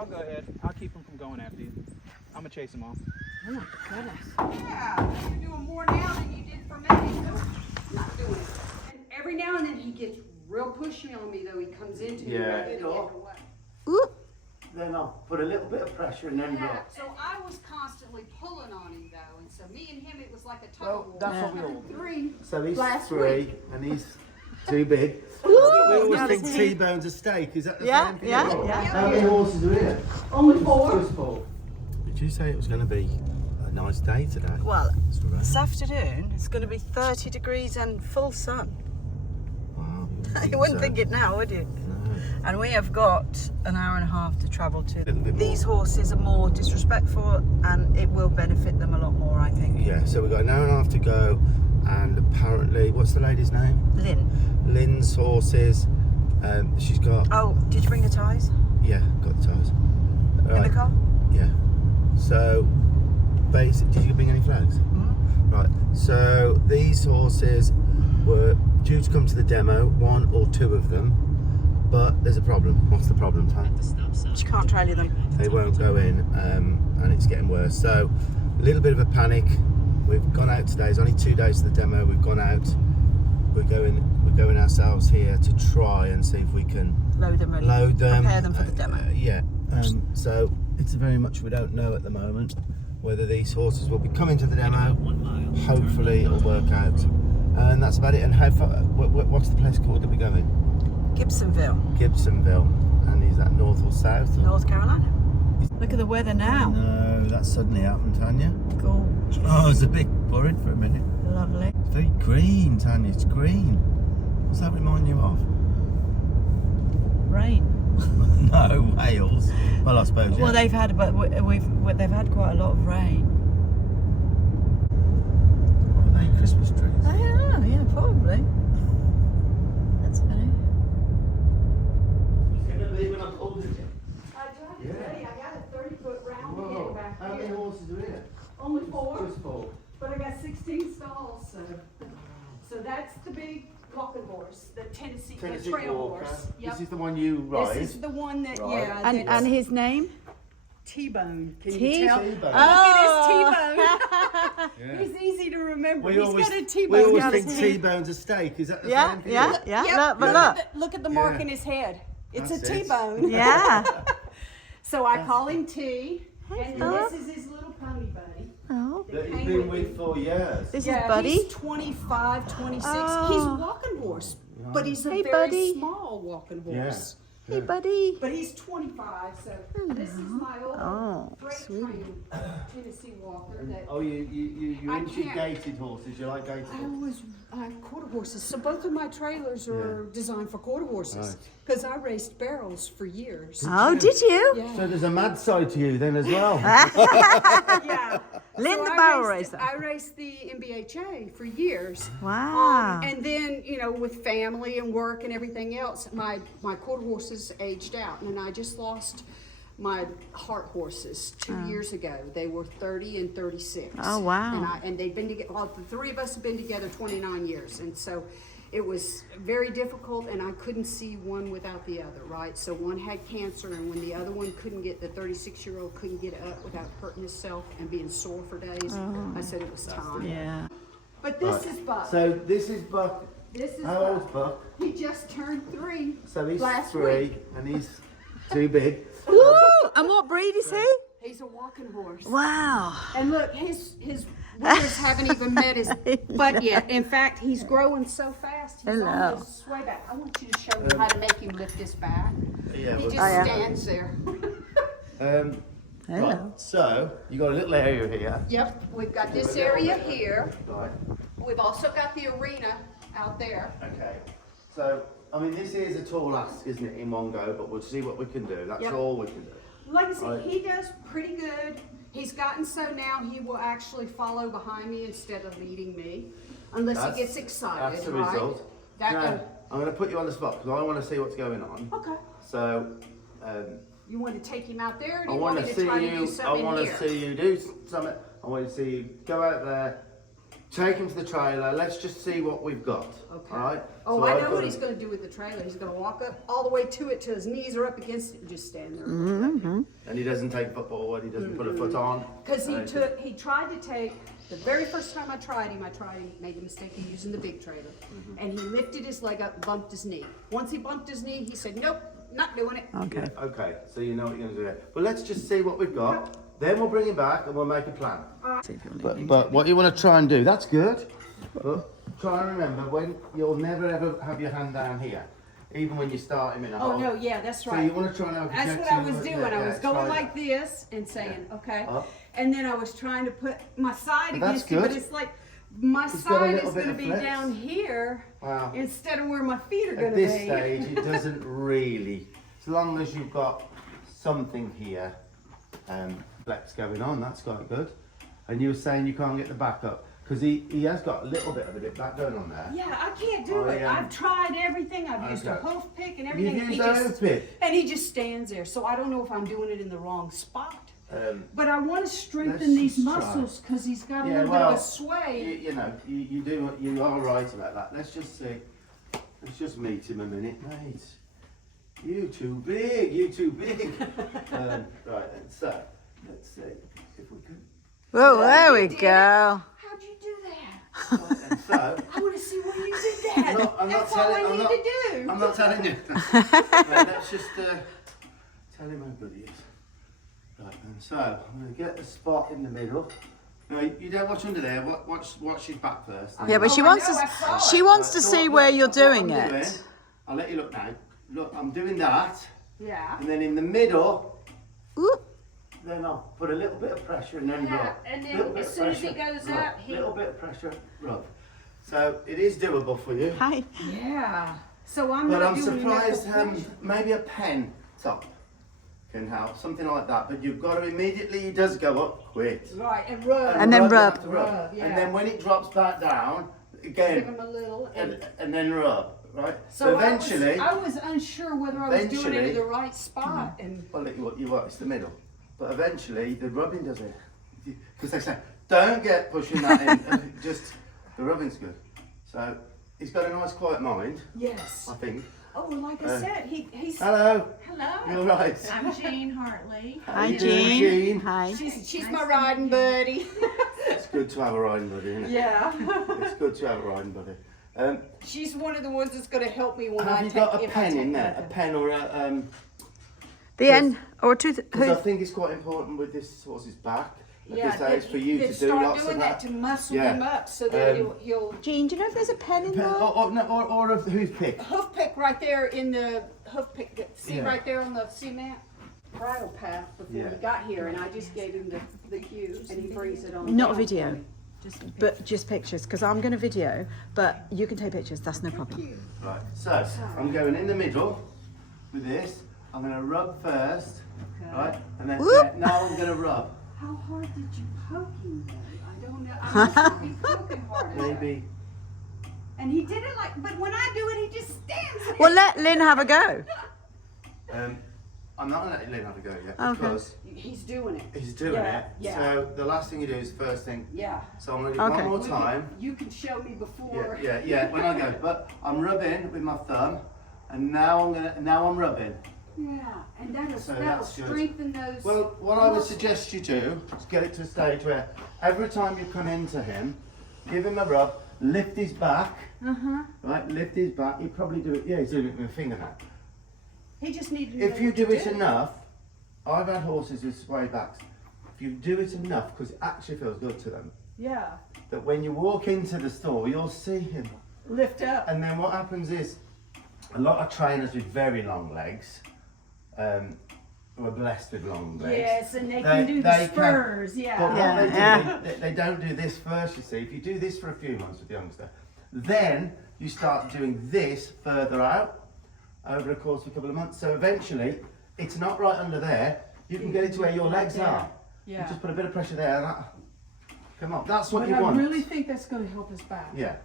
Y'all go ahead. I'll keep him from going after you. I'm gonna chase him off. Oh my goodness. Yeah, you're doing more now than you did for me. So, not doing it. And every now and then he gets real pushy on me, though. He comes into me Yeah. rather than getting away. Ooh. Then I'll put a little bit of pressure and then Yeah, block. so I was constantly pulling on him, though. And so me and him, it was like a tug Well, of war. that's what we all do. Three. So he's Last 3 and he's too big. Ooh, We always got think his teeth. T-bone's a steak. Is that the Yeah, same thing? yeah, yeah. How many horses are here? Only 4. Just 4. Did you say it was going to be a nice day today? Well, It's all right. this afternoon it's going to be 30 degrees and full sun. Wow, You wouldn't think it now, would you? No. And we have got an hour and a half to travel to. Little bit more. These horses are more disrespectful and it will benefit them a lot more, I think. Yeah, so we've got an hour and a half to go, and apparently, what's the lady's name? Lynn. Lynn's horses. She's got, Oh, did you bring the ties? yeah, got the tyres. In the car? Yeah. So, basically, did you bring any flags? Mm-hmm. Right. So these horses were due to come to the demo, 1 or 2 of them, but there's a problem. What's the problem, Ty? You can't trailer them. They won't go in, and it's getting worse. So, a little bit of a panic. We've gone out today. It's only 2 days to the demo. We've gone out. We're going ourselves here to try and see if we can Load them ready. load them. Prepare them for the demo. Yeah. So it's very much we don't know at the moment whether these horses will be coming to the demo. Hopefully it'll work out. And that's about it. And how far? What's the place called that we're going? Gibsonville, Gibsonville. And is that north or south? Or? North Carolina. Look at the weather now. No, that suddenly happened, Tanya. Gorgeous. Oh, I was a bit worried for a minute. Lovely. It's very green, Tanya. It's green. What's that remind you of? Rain. No, Wales. Well, I suppose. Yeah. Well, they've had, but they've had quite a lot of rain. What are they, Christmas trees? I don't know. Yeah, probably. That's funny. It's going to be when I'm older. I tried today. I got a 30-foot round pin Whoa. back How many here. horses are here? Only 4. Just 4. But I got 16 stalls, so that's the big walking horse, the Tennessee trail Walker. horse. This is the one you ride. This is the one that, Right. yeah. And that's his name? T-Bone. Can T- you tell? T-Bone. Oh. Look at his T-Bone. He's easy to remember. We He's always, got a we T-bone. always got a think T. T-bone's a steak. Is that the Yeah, same for yeah, you? yeah. Yep. Look, but Look at the mark Yeah. in his head. It's That's a it. T-bone. Yeah. So I call him T, and Philip. this is his little pony buddy. Oh, That Hang he's been with with for years. this Yeah, is Buddy. he's 25, 26. Oh. He's a walking horse, but he's a Hey, very buddy. small walking Yeah. horse. Hey, Buddy. But he's 25, so this is my old Oh, freight sweet. train Tennessee Walker that Oh, you I into can't. gated horses. You like gated I horses? have quarter horses. So both of my trailers are designed for quarter horses Right. because I raced barrels for years. Oh, did you? So Yeah. there's a mad side to you then as well. Yeah. Lynn So the I barrel raced- racer. I raced the MBHA for years. Wow. And then, with family and work and everything else, my quarter horses aged out, and I just lost my heart horses 2 years ago. They were 30 and 36. Oh, wow. And they've been together. Well, the 3 of us have been together 29 years, and so it was very difficult, and I couldn't see one without the other, right? So one had cancer, and when the other one couldn't get, the 36-year-old couldn't get up without hurting himself and being sore for days, I said it was time. Yeah. But this Right. is Buck. So this is Buck. This is How old's Buck? He just turned 3. So he's last 3 week. and he's too big. Ooh, and what breed is he? He's a walking horse. Wow. And look, his withers haven't even met his butt yet. In fact, he's growing so fast. He's Hello. on his way back. I want you to show you how to make him lift his back. Yeah. He well- just yeah. stands there. Hello. Right. So you got a little area here. Yep, we've got this area here. Right. We've also got the arena out there. Okay. So I mean, this is a tall ask, isn't it, in one go? But we'll see what we can do. That's Yep. all we can do. Like I said, Right. he does pretty good. He's gotten so now he will actually follow behind me instead of leading me, unless That's- he gets excited, That's the right? result. That Now, can- I'm going to put you on the spot because I want to see what's going on. Okay. So, You want to take him out there, or do I you want want to me to see try to you. do I something want to here? see you do something. I want to see you go out there, take him to the trailer. Let's just see what we've got. Okay. All right. Oh, So I I've know got what a- he's going to do with the trailer. He's going to walk up all the way to it till his knees are up against it and just stand there. Mm-hmm. And he doesn't take a foot forward, he doesn't put a foot on. Because he tried to take, the very first time I tried him, made the mistake of using the big trailer. And he lifted his leg up and bumped his knee. Once he bumped his knee, he said, nope, not doing it. Okay. Okay, so you know what you're going to do there. But let's just see what we've got. Then we'll bring him back and we'll make a plan. But what you want to try and do, that's good. But try and remember when you'll never ever have your hand down here. Even when you start him in a hole. Oh, no, yeah, that's So right. you want to try and have a That's what projection I was of it. doing. Yeah, I was try going that. like this and saying, okay. Up. And then I was trying to put my side But that's against it, but good. it's like my It's got a side little is bit going to of be flex. down here Wow. instead of where my feet are going At to be. this stage, it doesn't really. As long as you've got something here, flex going on, that's quite good. And you were saying you can't get the back up. Because he has got a little bit of a dip back going on there. Yeah, I can't do it. I've tried everything. I've used a Okay. hoof pick and everything. You've and used a hoof pick? And he just stands there. So I don't know if I'm doing it in the wrong spot. But I want to strengthen let's these just try. muscles because he's got a Yeah, little well, bit of a sway. you are right about that. Let's just see. Let's just meet him a minute, mate. You too big, you too big. Right, then, so let's see if we can. Whoa, there we did it. go. How'd you do that? Right, then, so. I want to see where you did that. I'm not That's all telling- I I'm need not- to do. I'm not telling you. Right, let's just tell him how good he is. Right, and so I'm going to get the spot in the middle. No, you don't watch under there. Watch his back first. Yeah, but she Oh, I wants know, to. I saw it. She wants to So see what- where you're what I'm doing doing, it. I'll let you look now. Look, I'm doing that, Yeah. and then in the middle, Oop. then I'll put a little bit of pressure and then Yeah, rub. and then Little bit as of soon as he pressure, goes rub. up, he- Little bit of pressure, rub. So it is doable for you. Hi. Yeah. So I'm But not I'm doing enough surprised pressure. maybe a pen top can help, something like that. But you've got to immediately, he does go up, quit. Right, and rub. And then you rub. have to Rub, yeah. And then when it drops back down, Give again, him a little. and then rub, right? So eventually, I was unsure whether I was doing it eventually- in the right spot. And well, you what, it's the middle. But eventually, the rubbing does it. Because they say, don't get pushing that in, just, the rubbing's good. So, he's got a nice quiet mind, yes. I think. Oh, well, like I said, he's. Hello, Hello, you're right. I'm Jean Hartley. Hi, you doing, Jean. Jean? Hi. She's my riding buddy. It's good to have a riding buddy, isn't it? Yeah. It's good to have a riding buddy. She's one of the ones that's going to help me when I Have you take. got a if I pen take in there? A nothing. pen or a The end or tooth. Because I Who? think it's quite important with this horse's back at Yeah, this age for you to do start lots doing of that that. to muscle Yeah. him up so that Um, he'll Jean, do you know if there's a pen in Pen- there? or of who's pick. hoof pick right there in the hoof pick. See Yeah. right there on the cement bridle path before Yeah. we got here, and I just gave him the cue, and he brings it on. Not down video. for me. But just pictures, because I'm going to video, but you can take pictures. That's no problem. Right, so I'm going in the middle with this. I'm going to rub first, right? And then Whoop. now I'm going to rub. How hard did you poke him though? I don't know. I must be poking hard. Maybe. And he did it like, but when I do it, he just stands there. Well, let Lynn have a go. I'm not going to let Lynn have a go yet Okay. because He's doing it. he's doing Yeah, it. yeah. So the last thing you do is first thing. Yeah. So I'm going to do Okay. one more time. You can show me before. Yeah, when I go. But I'm rubbing with my thumb, and now I'm rubbing. Yeah, and that'll So that'll that's good. strengthen those. Well, what I would suggest you do is get it to a stage where every time you come into him, give him a rub, lift his back, right? Lift his back. You probably do it. Yeah, he's doing it with a finger now. He just needed to know If you what to do it enough, I've had horses with sway backs. If you do it enough, because it actually feels good to them, Yeah. that when you walk into the store, you'll see him. Lift up. And then what happens is, a lot of trainers with very long legs, who are blessed with long legs. Yes, and they can do the they spurs. But Yeah. what Yeah, they do, yeah. they don't do this first, you see. If you do this for a few months with the youngster, then you start doing this further out over the course of a couple of months. So eventually, it's not right under there. You can get it to where your legs are. You Yeah. just put a bit of pressure there. And that, come on, that's what But you I want. really think that's going to help his back. Yeah,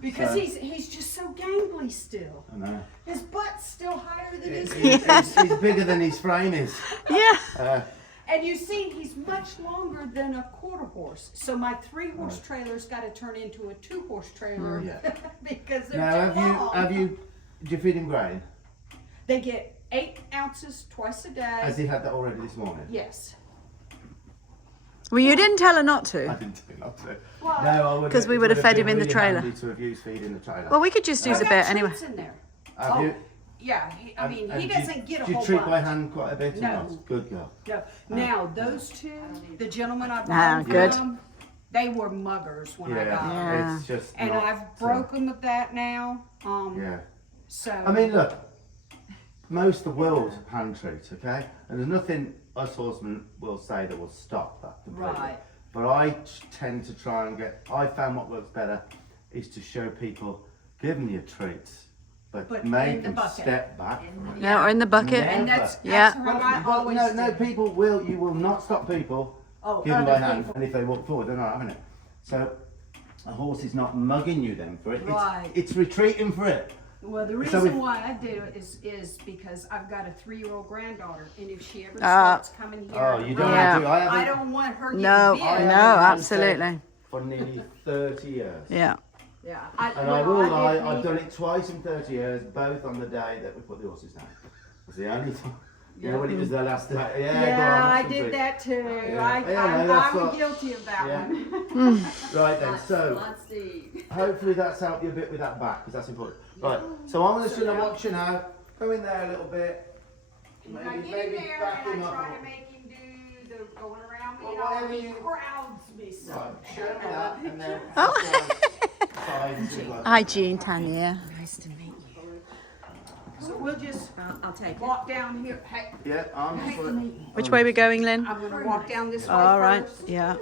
Because So- he's just so gangly still. I know. His butt's still higher than his He's bigger than his frame is. Yeah. And you see, he's much longer than a quarter horse. So my 3-horse trailer's got to turn into a 2-horse trailer Yeah. because they're Now, too long. do you feed him grain? They get 8 ounces twice a day. Has he had that already this morning? Yes. Well, you didn't tell her not I to. didn't tell him not to. Why? No, I would. 'Cause we would have fed him in the trailer. Handy to have used feed in the trailer. Well, we could just use a I bit got anyway. treats in there. Have Oh, you? yeah. I mean, And he do doesn't get a Do you whole treat bunch. by hand quite a bit? or No. not? Good girl. No. Now, those two, the gentleman I Ah, bought good. from, they were muggers when I got them. Yeah. It's just. And not, I've broken of that now. Yeah. So. I mean, look. Most of the world hand treats, okay, and there's nothing us horsemen will say that will stop that completely. Right. But I tend to try and get. I found what works better is to show people, give them your treats, but But make in the them bucket. step back. Yeah, or in the bucket. And Never. that's Yeah. how I Well, always no, do. people will. You will not stop people. Oh, Give them by other hand, people. and if they walk forward, they're not having it. So a horse is not mugging you then for it. Right. It's retreating for it. Well, the So reason we- why I do it is because I've got a 3-year-old granddaughter, and if she ever Ah. starts coming here, Oh, to you don't run, Yeah. want to. I I haven't don't want her getting No, bit. I haven't no, had absolutely. for nearly 30 years. Yeah. Yeah, And I will lie, didn't I've need- done it twice in 30 years, both on the day that we put the horses down. It's the only time. You know, when it was the last day. Yeah, go on, Yeah, I that's did true. that too. Yeah, no, that's I'm what- guilty of that Yeah. one. Right then, so Let's see. hopefully that's helped you a bit with that back, because that's important. Right, so I'm just going to watch you now. Go in there a little bit. When I get in there back him and I up. try to make him do the going around me, Well, and all, whatever he you- crowds me so. Right, show me that, and then Oh. sides and like- Hi, Jean, Tanya. Nice to meet you. So we'll just I'll take it. walk down here. Hey, Yeah, arms Nice for to meet you. Which way we going, Lynn? I'm gonna walk down this way All right. first. Yeah.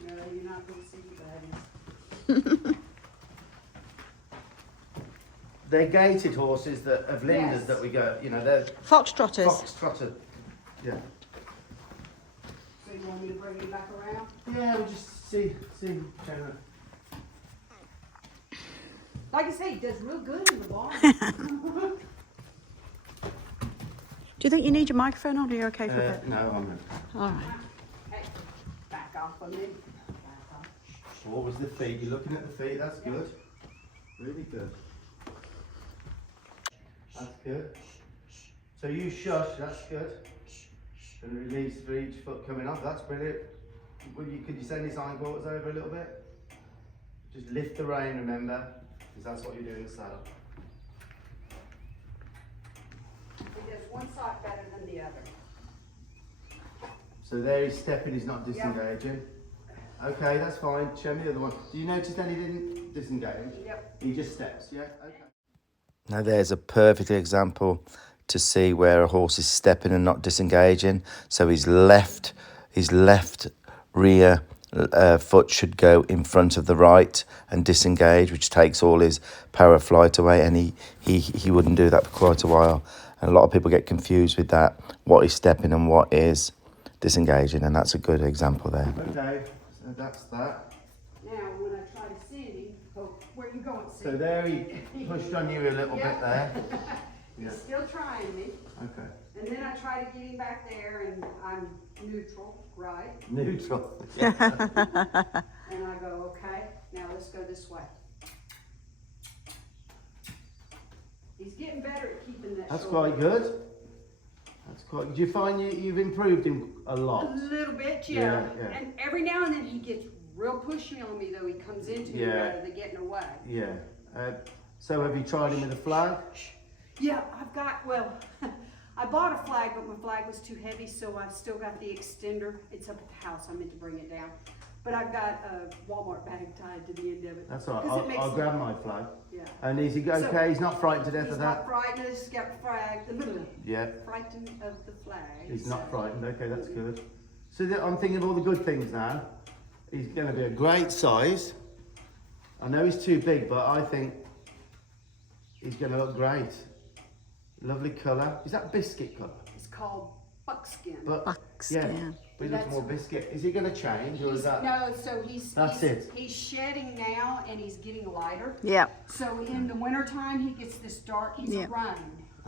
No, you're not gonna see the baddies. They're gated horses that have linders Yes. that we go, you know, they're Foxtrotters. foxtrotter. Yeah. So you want me to bring you back around? Yeah, we'll just see, Chandler. Like I say, he does real good in the barn. Do you think you need your microphone on, or are you okay for a bit? No, I'm not. All right. Hey, back off a minute. Back off. What was the feet? You're looking at the feet, that's good. Really good. That's good. So you shush, that's good. And release for each foot coming off, that's brilliant. Could you send his hindquarters over a little bit? Just lift the rein, remember, because that's what you're doing in the saddle. He does one side better than the other. So there he's stepping, he's not disengaging. Okay, that's fine. Show me the other one. Do you notice that he didn't disengage? Yep. He just steps, yeah? Okay. Now there's a perfect example to see where a horse is stepping and not disengaging. So his left rear foot should go in front of the right and disengage, which takes all his power of flight away, and he wouldn't do that for quite a while. And a lot of people get confused with that, what is stepping and what is disengaging, and that's a good example there. Okay, so that's that. Now, when I try to send him, oh, where you going, So Sid? there he pushed on you a little bit there. Yeah. He's still trying me. Okay. And then I try to get him back there, and I'm neutral, right? Neutral. And I go, okay, now let's go this way. He's getting better at keeping that That's shoulder. quite good. That's quite. Do you find you've improved him a lot? A little bit, Yeah, yeah. yeah. And every now and then he gets real pushy on me, though. He comes into me Yeah. rather than getting away. Yeah. So have you tried him with a flag? Yeah, I've got, well, I bought a flag, but my flag was too heavy, so I've still got the extender. It's up at the house. I meant to bring it down. But I've got a Walmart bag tied to the end of it. That's all right. 'Cause it makes I'll it- grab my flag. Yeah. And is he okay? So- He's not frightened to death He's of not that? frightened, he's got flag, Yeah. frightened of the flag. He's not so- frightened. Okay, that's good. So I'm thinking of all the good things now. He's going to be a great size. I know he's too big, but I think he's going to look great. Lovely colour. Is that biscuit colour? It's called buckskin. But Buckskin. yeah, but he looks more biscuit. Is he going to change, or is that? No, so he's That's it. He's shedding now, and he's getting lighter. Yeah. So in the wintertime, he gets this dark. He's Yeah. a roan.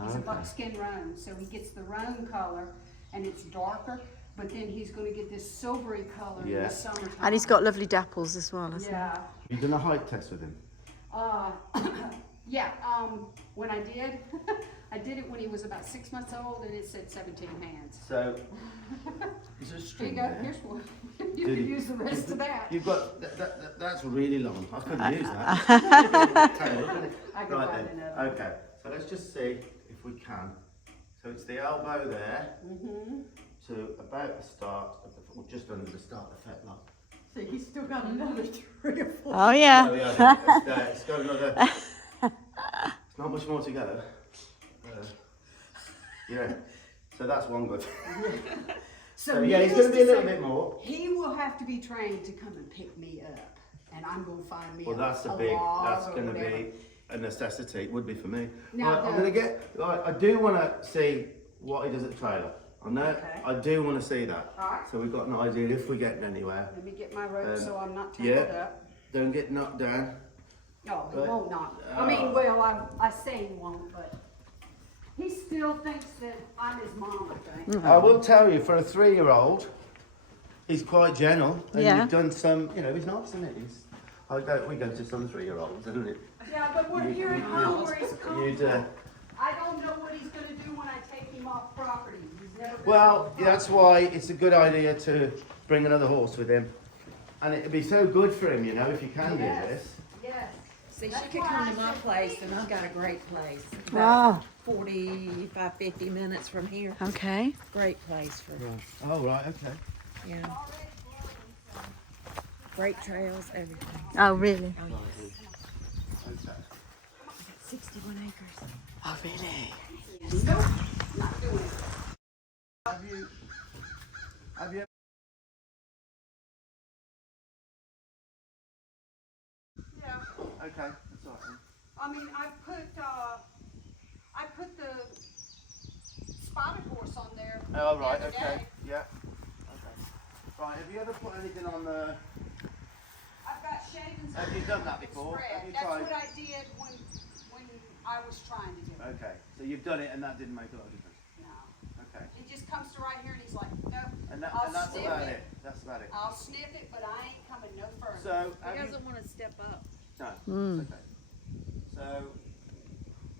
He's a Okay. buckskin roan. So he gets the roan color, and it's darker. But then he's going to get this silvery color in Yeah. the summertime. And he's got lovely dapples as well, hasn't Yeah. You've done a height test with him. Yeah, when I did, I did it when he was about 6 months old and it said 17 hands. So, is there a Here you string go, there? here's one. You can use the rest of that. You've got, that's really long. I couldn't use that. Tangled, isn't it? I can Right find then. another. Okay, so let's just see if we can. So it's the elbow there to about the start, of the, or just under the start of the fetlock. So he's still got another 3 or 4. Oh There yeah. we are then. It's there. It's got another. It's not much more to go. Yeah. So that's one good. So yeah, it's going to be a little bit more. He will have to be trained to come and pick me up, and I'm going to find me Well, that's a big. log That's or going to whatever. be a necessity. It would be for me. Now Right, I'm the- going to get. Right, I do want to see what he does at the trailer. I know. Okay. I do want to see that. Alright. So we've got an idea if we're getting anywhere. Let me get my rope so I'm not yeah. tangled up. Don't get knocked down. No, he Right. won't not. I mean, well, I say he won't, but he still thinks that I'm his mom, I think. I will tell you, for a 3-year-old, he's quite gentle. And Yeah. you've done some, you know, he's nice, isn't it? We go to some 3-year-olds, isn't it? Yeah, but we're here at home where he's You'd, comfortable. I don't know what he's gonna do when I take him off property. He's never been well, off that's property. why it's a good idea to bring another horse with him. And it'd be so good for him, you know, if you can Yes. do this. Yes. See, That's she could why come I to my said place, three. and I've got a great place. Wow. About 45, 50 minutes from here. Okay. Great place for, Oh, right, okay. yeah. Great trails, everything. Oh really? Oh, yes. Okay. 61 acres. Oh really? Nope, not doing it. Have you Yeah. Okay, that's all right. I mean, I put the spotted horse on there. Oh, right, the other okay. day. Yeah. Okay. Right, have you ever put anything on the... I've got shavings. Have you done that before? Spread. Have you That's tried? what I did when I was trying to do it. Okay, so you've done it and that didn't make a lot of difference. No. Okay. It just comes to right here and he's like, nope. And I'll that's sniff about it. it. That's about it. I'll sniff it, but I ain't coming no further. So, He have you... doesn't want to step up. No, Mm. it's okay. So,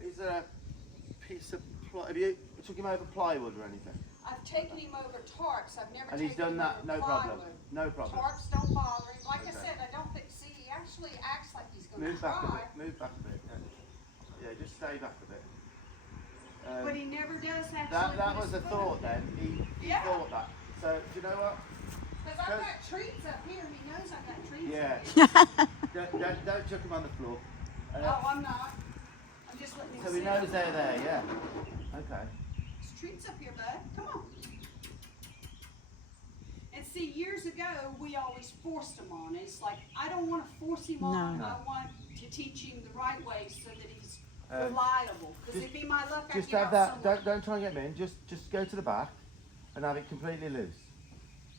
is there a piece of ply... Have you took him over plywood or anything? I've taken him over tarps. I've never And he's taken done him that, over no problem. plywood. No problem. Tarps don't bother him. Like I Okay. said, I don't think, see, he actually acts like he's gonna Move back a try, bit. Move back a bit. Yeah, just stay back a bit. but he never does actually. That put was his a foot thought in. then. He Yeah. thought that. So, do you know what? Cause I've got treats up here. He knows I've got treats Yeah. up here. Don't chuck him on the floor. Oh, I'm not. I'm just letting him So see. he knows they're there, yeah. Okay. There's treats up here, bud. Come on. And see, years ago, we always forced him on. It's like, I don't want to force him on. No. I want to teach him the right way so that he's Um, reliable. Because just- if he might luck, I Just get have out that. somewhere. Don't try and get him in. Just go to the back and have it completely loose,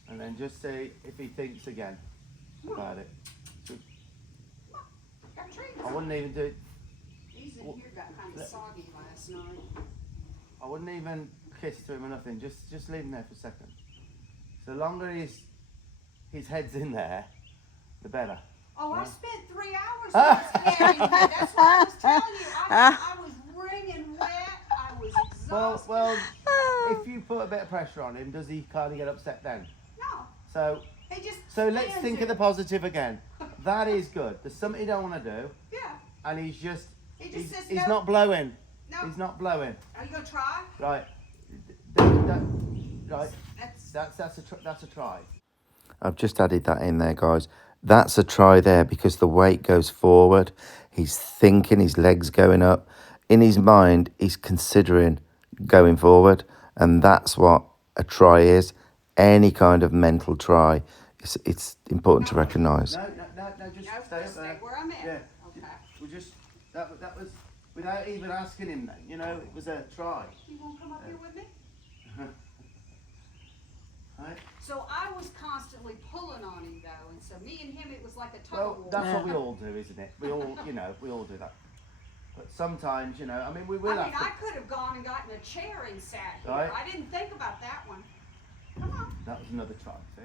and then just see if he thinks again about it. Got treats. I wouldn't even do. These in here got kind of soggy last night. I wouldn't even kiss to him or nothing. Just leave him there for a second. So the longer his head's in there, the better. Oh, I spent 3 hours carrying him. That's what I was telling you. I was wringing wet. I was exhausted. Well, if you put a bit of pressure on him, does he kind of get upset then? No, So he just. let's stands think of the there. positive again. That is good. There's something you don't want to do, Yeah. and he's just He just says he's no. not blowing. No. He's not blowing. Are you gonna try? Right. Right. That's a try. I've just added that in there, guys. That's a try there because the weight goes forward. He's thinking, his legs going up. In his mind, he's considering going forward, and that's what a try is. Any kind of mental try, it's important to recognise. No, just No, stay up just there. stay where I'm at. Yeah. Okay. We just that was without even asking him. Then you know it was a try. You wanna come up here with me? Right? So I was constantly pulling on him though, and so me and him, it was like a tug of Well, war. that's what we all do, isn't it? We all, we all do that. But sometimes, I mean, we will I mean, have to. I could have gone and gotten a chair and sat here. Right. I didn't think about that one. Come on. That was another try, see?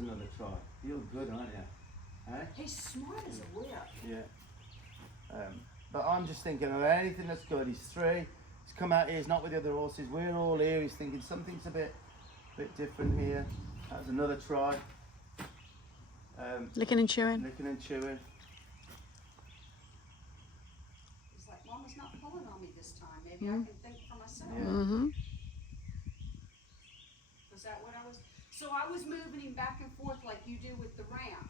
another try. You're good, aren't you? Eh? He's smart as a whip. Yeah. But I'm just thinking of anything that's good. He's 3. He's come out here. He's not with the other horses. We're all here. He's thinking something's a bit different here. That was another try. Licking and chewing. Licking and chewing. He's like, Mama's not pulling on me this time. Maybe I can think for myself. Yeah. Mm-hmm. Was that what I was? So I was moving him back and forth like you do with the ramp.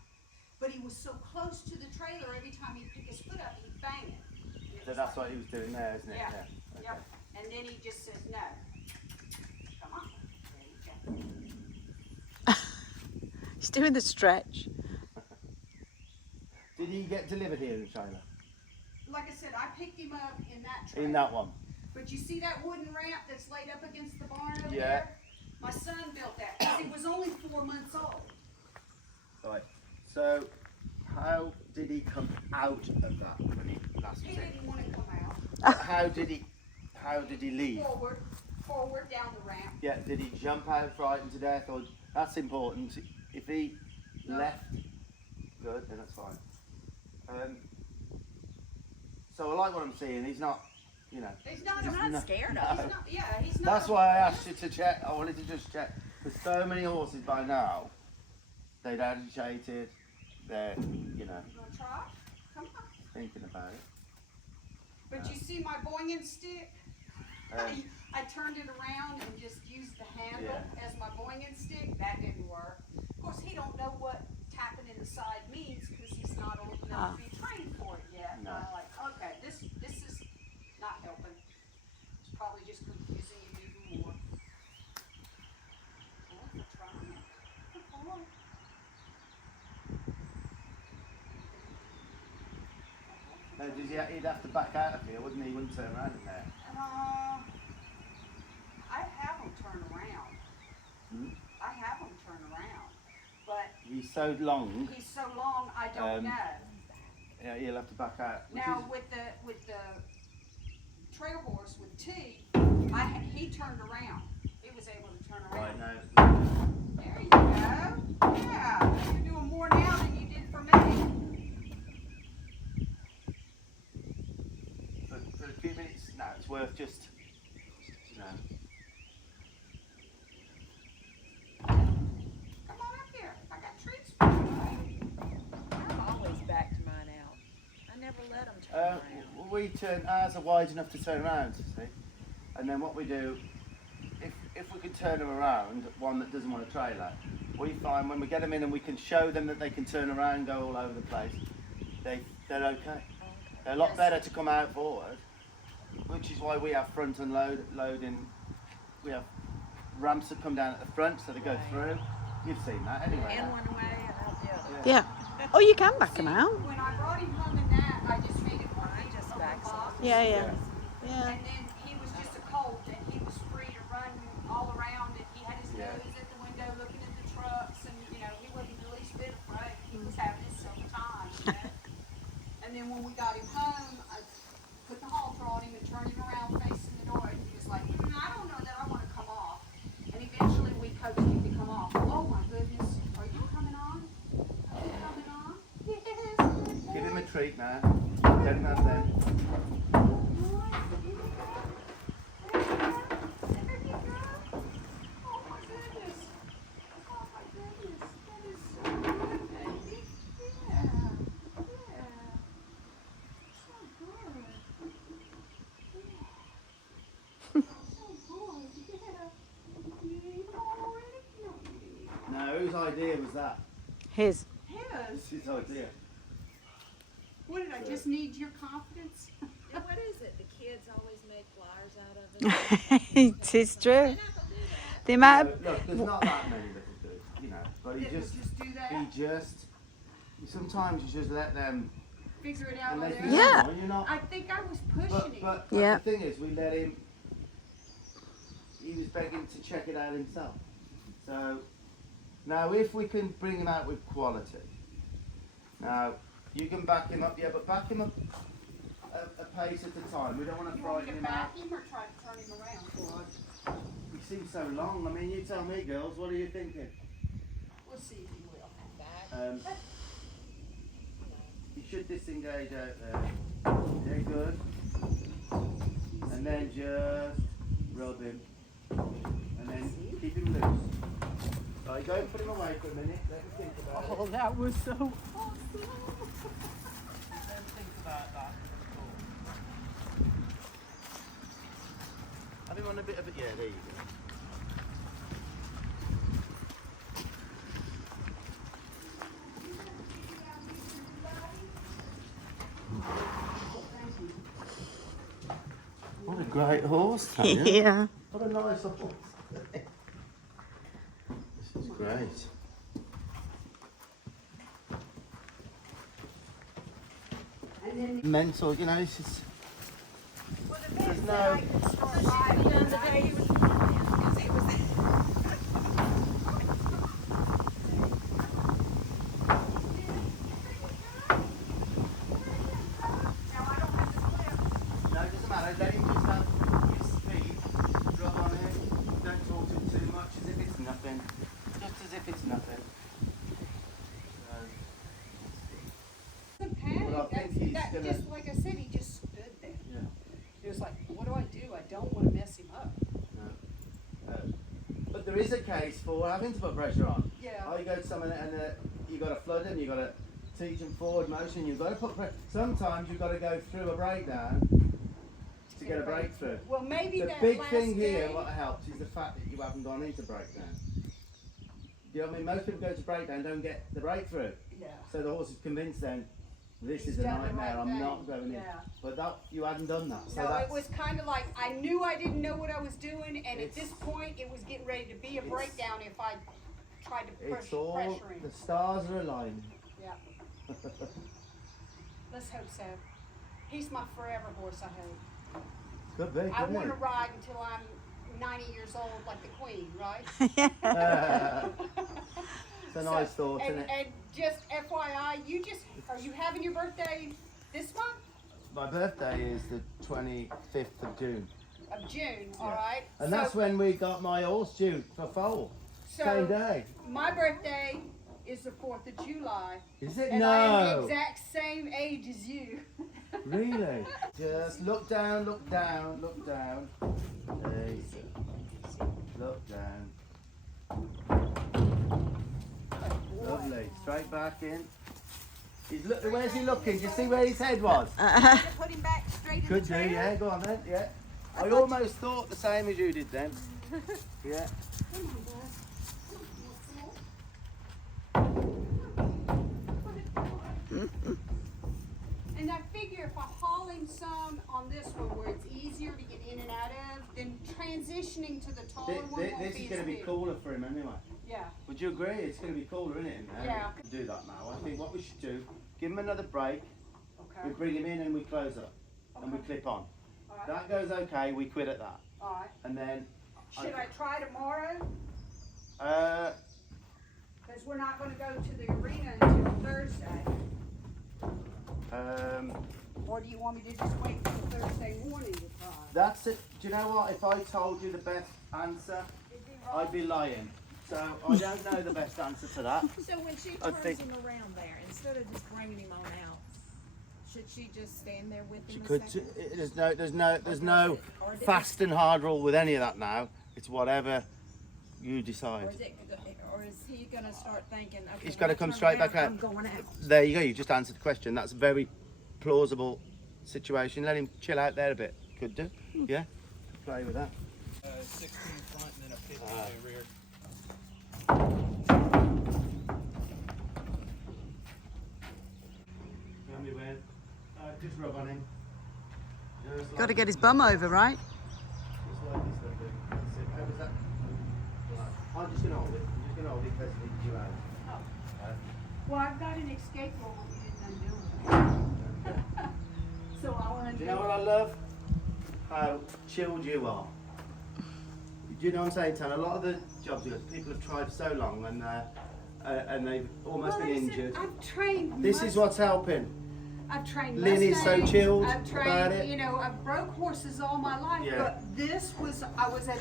But he was so close to the trailer, every time he'd pick his foot up, he'd bang it. And it So was that's like, what he was doing there, isn't it? Yeah. Okay. Yep. And then he just says, no. Come on. There you go. He's doing the stretch. Did he get delivered here in China? Like I said, I picked him up in that trailer. In that one? But you see that wooden ramp that's laid up against the barn over Yeah. there? My son built that because he was only 4 months old. Right. So, how did he come out of that when he last He was in? didn't want to come out. How did he leave? Forward down the ramp. Yeah, did he jump out frightened to death, or that's important? If he No. left, good, then that's fine. So I like what I'm seeing. He's not, you know. He's not, I'm not no. scared No. of He's him. not, yeah, he's not. That's why I asked you to check. I wanted to just check. Because so many horses by now, they're agitated. They're, you know, You wanna try? Come on. thinking about it. But you see my boinging stick? Um, I turned it around and just used the handle Yeah. as my boinging stick. That didn't work. Of course, he don't know what tapping in the side means because he's not old enough to be trained for it yet. No. And I'm like, okay, this is not helping. It's probably just confusing you even more. Oh, we're trying it. Come on. no, he'd have to back out of here, wouldn't he? He wouldn't turn around in there. I have him turn around. Hmm? I have him turn around. But He's so long, he's so long, I don't know. yeah, he'll have to back out. Which Now is, with the trail horse with T, he turned around. He was able to turn right around. now. There you go. Yeah, you're doing more now than you did for me. For a few minutes, no, it's worth just, you know. Come on up here. I got treats for you. I've always backed mine out. I never let them turn around. We turn ours are wide enough to turn around, see, and then what we do, if we can turn them around, one that doesn't want a trailer, we find when we get them in and we can show them that they can turn around, go all over the place, they're okay. They're a lot better to come out forward, which is why we have front and loading. We have ramps that come down at the front so they go through. You've seen that anyway. In one way and out the other. Yeah. Oh, you can back him See, out. When I brought him home in that, I just made it one Mine big just open backs up. box. Yeah, yeah. Yeah. And then he was just a colt and he was free to run all around and he had his Yeah. nose at the window looking at the trucks and you know, he wasn't the least bit afraid. He was having his some time, you know. And then when we got him home, I put the halter on him and turned him around facing the door and he was like, I don't know that I want to come off. And eventually we coaxed him to come off. Oh my goodness, are you coming on? Are you coming on? Yes. Give him a treat now. Get him out there. Now, whose idea was that? His. It's his idea. What did I just need your confidence? And what is it? The kids always make flyers out of it. It is true. The amount of, Look, there's not that many that will do it, you know. But he It would just, just do that, sometimes you just let them, figure it out and on they their think, own. Yeah. "Oh, you're not." I think I was pushing But him. Yeah. the thing is, we let him. He was begging to check it out himself. So now, if we can bring him out with quality, now you can back him up, yeah, but back him up a pace at a time. We don't want to You want me frighten to him out. back him or try to turn him around for us? He seems so long. I mean, you tell me, girls, what are you thinking? We'll see if he will. You should disengage out there. Yeah, good. And then just rub him. And then keep him loose. Right, go and put him away for a minute. Let me think about it. Oh, that was so awesome. Let me think about that. Have him on a bit of a... Yeah, there you go. What a great horse, Tanya. Yeah. What a nice horse. This is great. And then Mental, you know, this is... There's no... No, it doesn't matter. Let him just have his feet, rub on him. Don't talk to him too much, as if it's nothing. Just as if it's nothing. the panic. Well, I think he's That gonna- just like I said, he just stood there. Yeah. It was like, what do? I don't want to mess him up. But there is a case for having to put pressure on. Yeah. Oh, you go to someone and you got to flood them, you got to teach them forward motion, you've got to put pressure. Sometimes you've got to go through a breakdown to get a breakthrough. Well, maybe The that big last thing here, day- what helps, is the fact that you haven't gone into breakdown. You know what I mean? Most people go to breakdown and don't get the breakthrough. Yeah. So the horse is convinced then, this He's is a done the nightmare, right I'm thing. not going in. Yeah. But that, you hadn't done that. So No, that's, it was kind of like I knew I didn't know what I was doing, and at It's- this point, it was getting ready to be a it's- breakdown if I tried to it's all, pressure him. the stars are aligning. Yeah. Let's hope so. He's my forever horse, I hope. Could be, I couldn't want to it? ride until I'm 90 years old like the Queen, right? It's a nice thought, and, isn't it? and just FYI, are you having your birthday this month My birthday is the 25th of June. of June? All Yeah. right. And that's when we got my horse due for foal. so Same day. my birthday is the 4th of July. Is it? And I am the No. exact same age as you. Really? Just look down, look down, look down. There you go. Look down. Lovely. Straight back in. Where's he looking? Do you see where his head was? Put him back straight in Could the do, chair. yeah. Go on then, yeah. I almost thought the same as you did then. Yeah. And I figure if I haul him some on this one where it's easier to get in and out of, then transitioning to the taller one won't This be is going as to be big. cooler for him anyway. Yeah. Would you agree? It's going to be cooler, isn't it? In there? Yeah. We do that now. I think what we should do, give him another break. Okay. We bring him in and we close up. And we Okay. clip on. All right. That goes okay, we quit at that. All right. And then... Should I try tomorrow? Because we're not going to go to the arena until Thursday. Or do you want me to just wait till Thursday morning to try? That's it. Do you know what? If I told you the best answer, I'd be lying. So I don't know the best answer to that. So when she I throws think- him around there, instead of just bringing him on out, should she just stand there with him? She a could. second? There's no fast and hard rule with any of that now. It's whatever you decide. Or is he gonna start thinking? Okay, He's when gotta I come turn straight around, back out. I'm going out. There you go. You just answered the question. That's a very plausible situation. Let him chill out there a bit. Could do. Yeah. Play with that. 16 front and then a 50 rear. Tell me when. Just rub on him. Got to get his bum over, right? Just like this little bit. That's it. How was that? Right. I'm just going to hold it. I'm just going to hold it because it's you out. Well, I've got an escape roll we didn't undo. So I'll undo. Do you know what I love? How chilled you are. Do you know what I'm saying, Tan? A lot of the jobs people have tried so long and they've almost Well, been like I said, injured. I've trained. This is what's helping. I've trained Lynn is so Mustangs, chilled I've trained, about it. You know, I've broke horses all my life, Yeah. but this was, I was at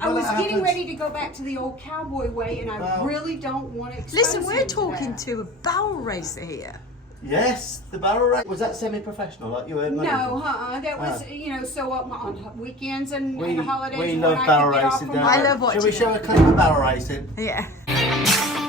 I was that getting happens. ready to go back to the old cowboy way, and I Well- really don't want to expose Listen, we're him to talking that. to a barrel racer here. Yes, the barrel race. Was that semi-professional, like you were? No, that was, so on weekends and holidays. we when love I barrel could get off racing, from don't work. I love Shall we watching show a clip of barrel racing? Yeah.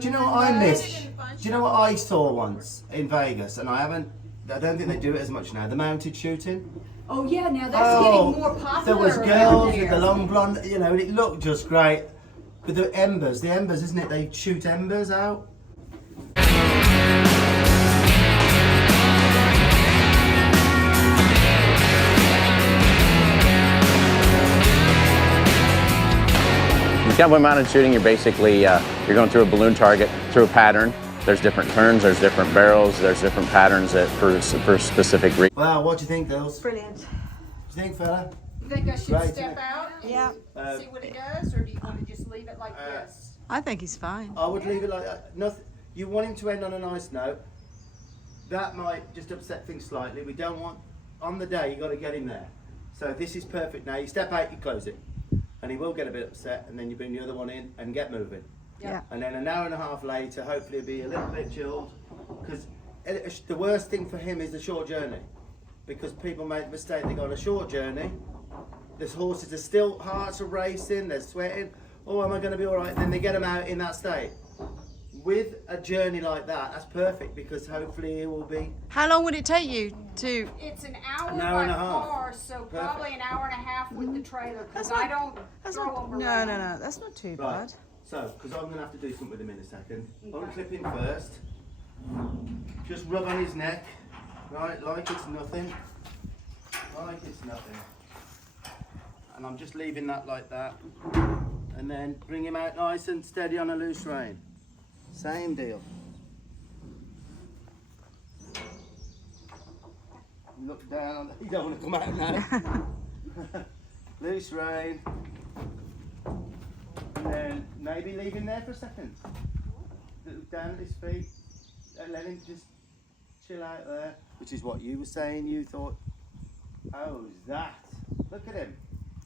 Do you know what I missed? Do you know what I saw once in Vegas? And I don't think they do it as much now. The mounted shooting. Oh yeah, now that's getting more popular. There was around girls with there. the long blonde, and it looked just great. With the embers, isn't it? They shoot embers out. Cowboy mounted shooting, you're basically you're going through a balloon target, through a pattern. There's different turns, there's different barrels, there's different patterns that for specific reasons. Wow, what do you think, girls? Brilliant. What do you think, fella? You think I should Right, step out and Yeah. see what it does, or do you want to just leave it like this? I think he's fine. I would leave it like that. Nothing. You want him to end on a nice note. That might just upset things slightly. We don't want, on the day, you got to get him there. So this is perfect now. You step out, you close it. And he will get a bit upset, and then you bring the other one in and get moving. Yeah. And then an hour and a half later, hopefully it'll be a little bit chilled. Because the worst thing for him is the short journey. Because people make the mistake, they go on a short journey. There's horses, there's still hearts are racing, they're sweating. Oh, am I going to be all right? Then they get them out in that state. With a journey like that, that's perfect because hopefully it will be. How long would it take you to? It's an hour An hour by and a half. car, so probably an hour and a half with the trailer. Because That's I not- don't That's throw not. them No, around. no, no. That's not too Right. bad. So, because I'm going to have to do something with him in a second. Okay. Unclip him first. Just rub on his neck. Right, like it's nothing. Like it's nothing. And I'm just leaving that like that. And then bring him out nice and steady on a loose rein. Same deal. Look down on the, you don't want to come out now. Loose rein. And then maybe leave him there for a second. Look down at his feet. And let him just chill out there. Which is what you were saying, you thought, how's that? Look at him.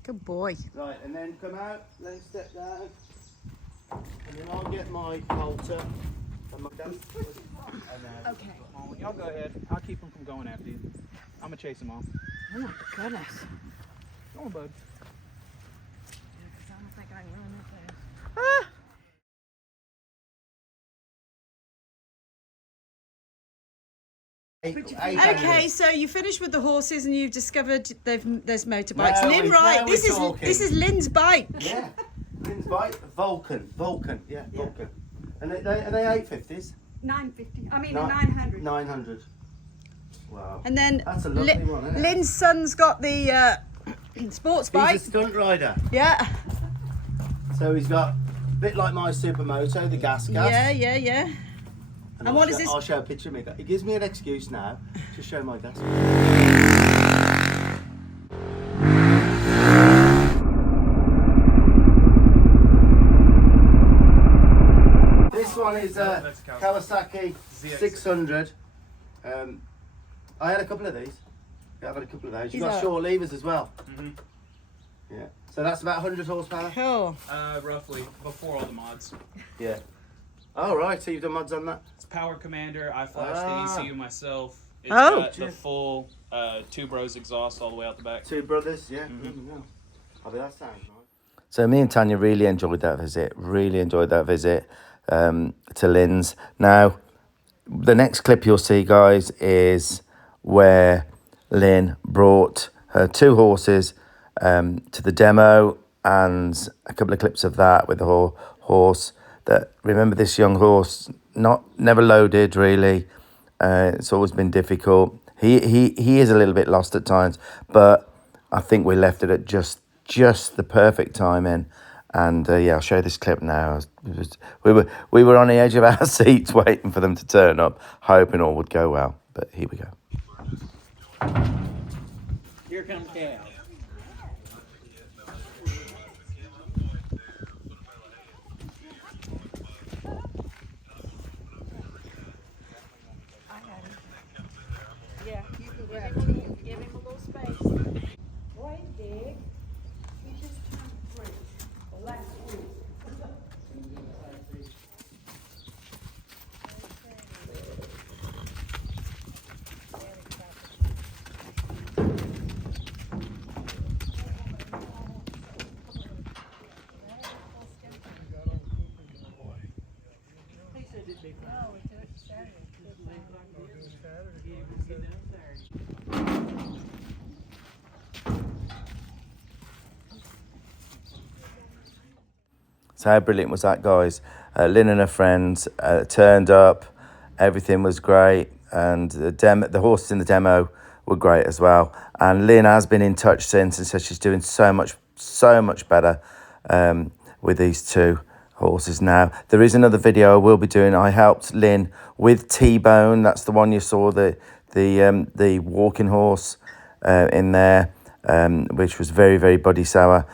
Good boy. Right, and then come out, let him step down. And then I'll get my halter. And my gun. Okay. Come on, y'all go ahead. I'll keep him from going after you. I'm gonna chase him off. Oh my goodness. Go on, bud. I don't think I can run that fast. Ah. Okay, so you finished with the horses and you've discovered there's motorbikes. Now Lynn, we- right? now This we're is talking. this is Lynn's bike. Yeah. Lynn's bike, Vulcan, yeah, Vulcan. And are they 850s? 950. I mean, Ni- a 900. 900. Wow. And then That's a lovely one, isn't it? Lynn's son's got the sports bike. He's a stunt rider. Yeah. So he's got a bit like my Supermoto, the gas. Yeah. And I'll what show, is this? I'll show a picture of me. It gives me an excuse now to show my gas. This one is a that's a Kawasaki ZX. 600. I had a couple of these. Yeah, I've had a couple of those. You've These got are- short levers as well. Mm-hmm. Yeah. So that's about 100 horsepower. Cool. Roughly before all the mods. Yeah. Oh right. So you've done mods on that. It's Power Commander. I flashed Ah. the ECU myself. It's Oh. got the full Two Bros exhaust all the way out the back. Two brothers. Yeah. Yeah. I mean that sounds nice. So me and Tanya really enjoyed that visit. To Lynn's. Now, the next clip you'll see, guys, is where Lynn brought her two horses to the demo, and a couple of clips of that with the horse. That, remember, this young horse, never loaded really. It's always been difficult. He is a little bit lost at times, but I think we left it at just the perfect timing. And yeah, I'll show you this clip now. We were on the edge of our seats waiting for them to turn up, hoping all would go well. But here we go. Here comes Cal. Yeah, you can grab him. Give him a little space. Boy, big. He just turned 3 last week. So how brilliant was that, guys? Lynn and her friends turned up. Everything was great, and the horses in the demo were great as well. And Lynn has been in touch since and says she's doing so much better with these 2 horses now. There is another video I will be doing. I helped Lynn with T-Bone. That's the one you saw, the walking horse in there. Which was very, very body sour.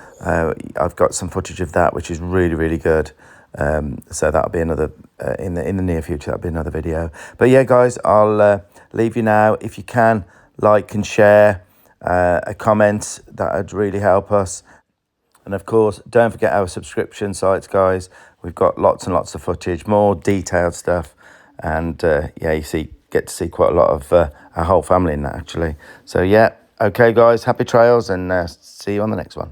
I've got some footage of that, which is really, really good. So that'll be another, in the near future, that'll be another video. But yeah, guys, I'll leave you now. If you can, like and share, a comment, that would really help us. And of course, don't forget our subscription sites, guys. We've got lots and lots of footage, more detailed stuff. And yeah, get to see quite a lot of our whole family in that, actually. So yeah. Okay, guys, happy trails, and see you on the next one.